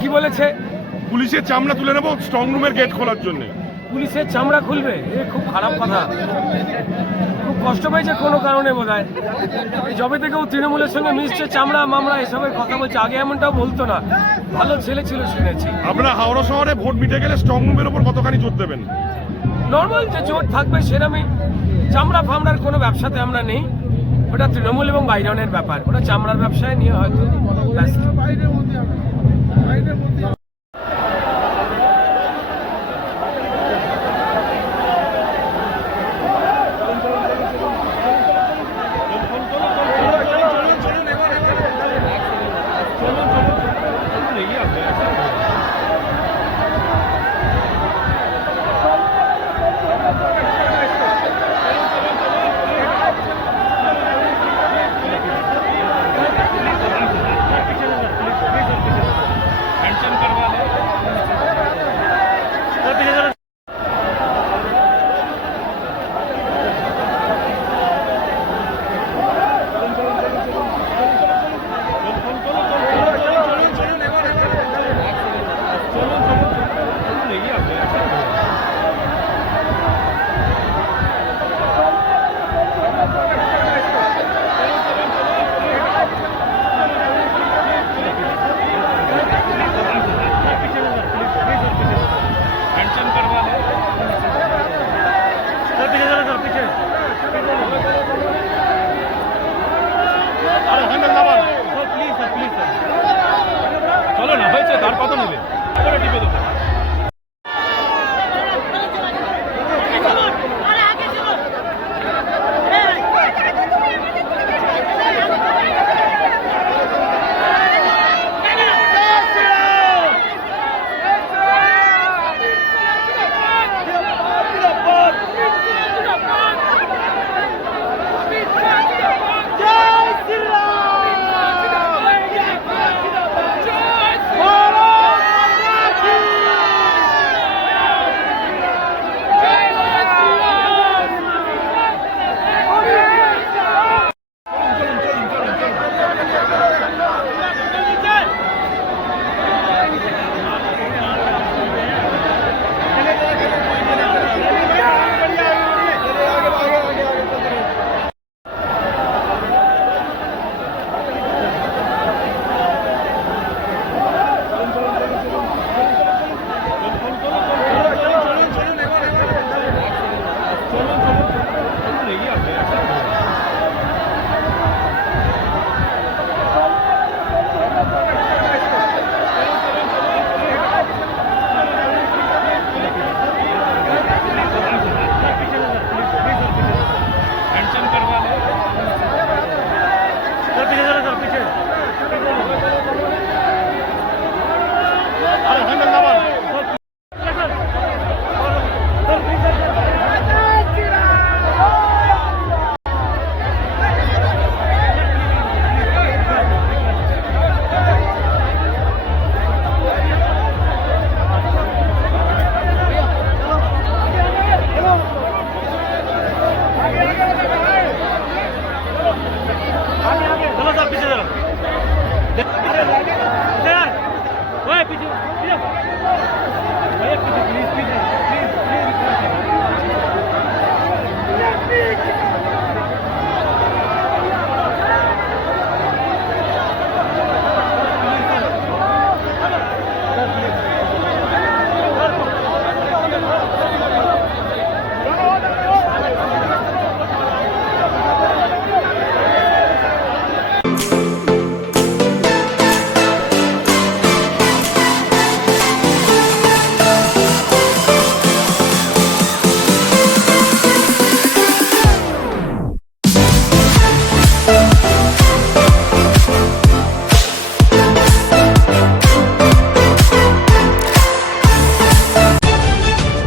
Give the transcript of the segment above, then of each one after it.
কি বলেছে? পুলিশের চামড়া তুলে নেবো স্ট্রং রুমের গেট খোলার জন্য। পুলিশের চামড়া খুলবে? এ খুব খারাপ কথা, খুব কষ্ট পেয়েছে কোনো কারণে বোধহয়। যবে থেকে ও তৃণমূলের সঙ্গে মিশছে চামড়া মামলা এসবের কথা বলছে, আগে এমনটাও বলতো না, ভালো ছেলে ছিল শুনেছি। আপনারা হাওড়া শহরে ভোট মিটে গেলে স্ট্রং রুমের ওপর কতখানি জোর দেবেন? নর্মাল যে জোর থাকবে সেরকমই। চামড়া ফামড়ার কোনো ব্যবসাতে আমরা নেই, ওটা তৃণমূল এবং বাইরনের ব্যাপার, ওটা চামড়ার ব্যবসায় নিয়ে হয়তো। চলো না, হয়েছে, তার কত নেবে?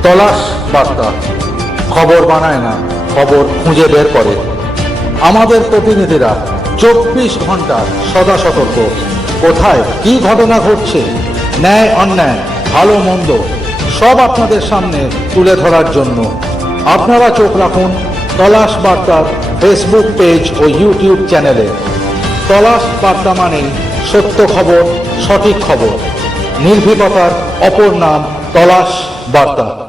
তলাশ বার্তা খবর বানায় না, খবর খুঁজে বের করে। আমাদের প্রতিনিধিরা 24 ঘন্টা সদা সতর্ক। কোথায় কি ঘটনা ঘটছে, ন্যায় অন্যায়, ভালো মন্দ, সব আপনাদের সামনে তুলে ধরার জন্য। আপনারা চোখ রাখুন তলাশ বার্তার ফেসবুক পেজ ও ইউটিউব চ্যানেলে। তলাশ বার্তা মানেই সত্য খবর, সঠিক খবর। নির্ভীকতার অপর নাম তলাশ বার্তা।